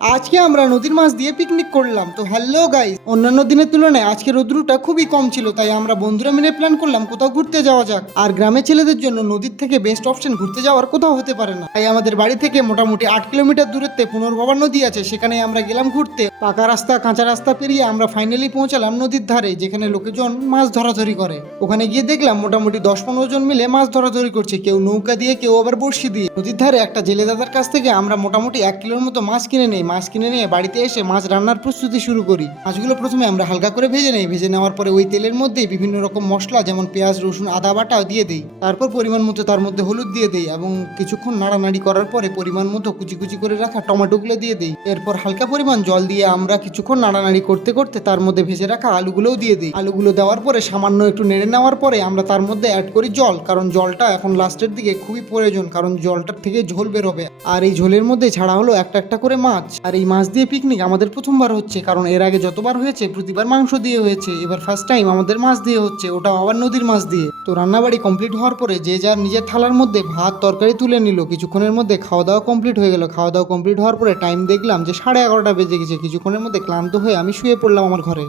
আজকে আমরা নদীর মাছ দিয়ে পিকনিক করলাম। তো হ্যালো গাইস, অন্যান্য দিনের তুলনায় আজকে রোদ্রুটা খুবই কম ছিল, তাই আমরা বন্ধুরা মিলে প্ল্যান করলাম কোথাও ঘুরতে যাওয়া যাক। আর গ্রামের ছেলেদের জন্য নদীর থেকে বেস্ট অপশন ঘুরতে যাওয়ার কোথাও হতে পারে না। তাই আমাদের বাড়ি থেকে মোটামুটি 8 কিলোমিটার দূরত্বে পুনর্ভবা নদী আছে, সেখানে আমরা গেলাম ঘুরতে। পাকা রাস্তা কাঁচা রাস্তা পেরিয়ে আমরা ফাইনালি পৌঁছালাম নদীর ধারে, যেখানে লোকজন মাছ ধরাধরি করে। ওখানে গিয়ে দেখলাম মোটামুটি 10-15 জন মিলে মাছ ধরাধরি করছে, কেউ নৌকা দিয়ে, কেউ আবার বড়শি দিয়ে। নদীর ধারে একটা জেলে দাদার কাছ থেকে আমরা মোটামুটি 1 কিলোর মতো মাছ কিনে নেই। মাছ কিনে নিয়ে বাড়িতে এসে মাছ রান্নার প্রস্তুতি শুরু করি। মাছগুলো প্রথমে আমরা হালকা করে ভেজে নেই। ভেজে নেওয়ার পরে ওই তেলের মধ্যেই বিভিন্ন রকম মশলা যেমন পেঁয়াজ, রসুন, আদা বাটা দিয়ে দিই। তারপর পরিমাণ মতো তার মধ্যে হলুদ দিয়ে দিই এবং কিছুক্ষণ নাড়ানাড়ি করার পরে পরিমাণ মতো কুচি কুচি করে রাখা টমেটোগুলো দিয়ে দিই। এরপর হালকা পরিমাণ জল দিয়ে আমরা কিছুক্ষণ নাড়ানাড়ি করতে করতে তার মধ্যে ভেজে রাখা আলুগুলোও দিয়ে দিই। আলুগুলো দেওয়ার পরে সামান্য একটু নেড়ে নেওয়ার পরে আমরা তার মধ্যে অ্যাড করি জল, কারণ জলটা এখন লাস্টের দিকে খুবই প্রয়োজন, কারণ জলটার থেকে ঝোল বেরোবে। আর এই ঝোলের মধ্যে ছাড়া হলো একটা একটা করে মাছ। আর এই মাছ দিয়ে পিকনিক আমাদের প্রথমবার হচ্ছে, কারণ এর আগে যতবার হয়েছে প্রতিবার মাংস দিয়ে হয়েছে, এবার ফার্স্ট টাইম আমাদের মাছ দিয়ে হচ্ছে, ওটাও আবার নদীর মাছ দিয়ে। তো রান্নাবাড়ি কমপ্লিট হওয়ার পরে যে যার নিজের থালার মধ্যে ভাত তরকারি তুলে নিল। কিছুক্ষণের মধ্যে খাওয়া দাওয়া কমপ্লিট হয়ে গেল। খাওয়া দাওয়া কমপ্লিট হওয়ার পরে টাইম দেখলাম যে 11:30 বেজে গেছে। কিছুক্ষণের মধ্যে ক্লান্ত হয়ে আমি শুয়ে পড়লাম আমার ঘরে।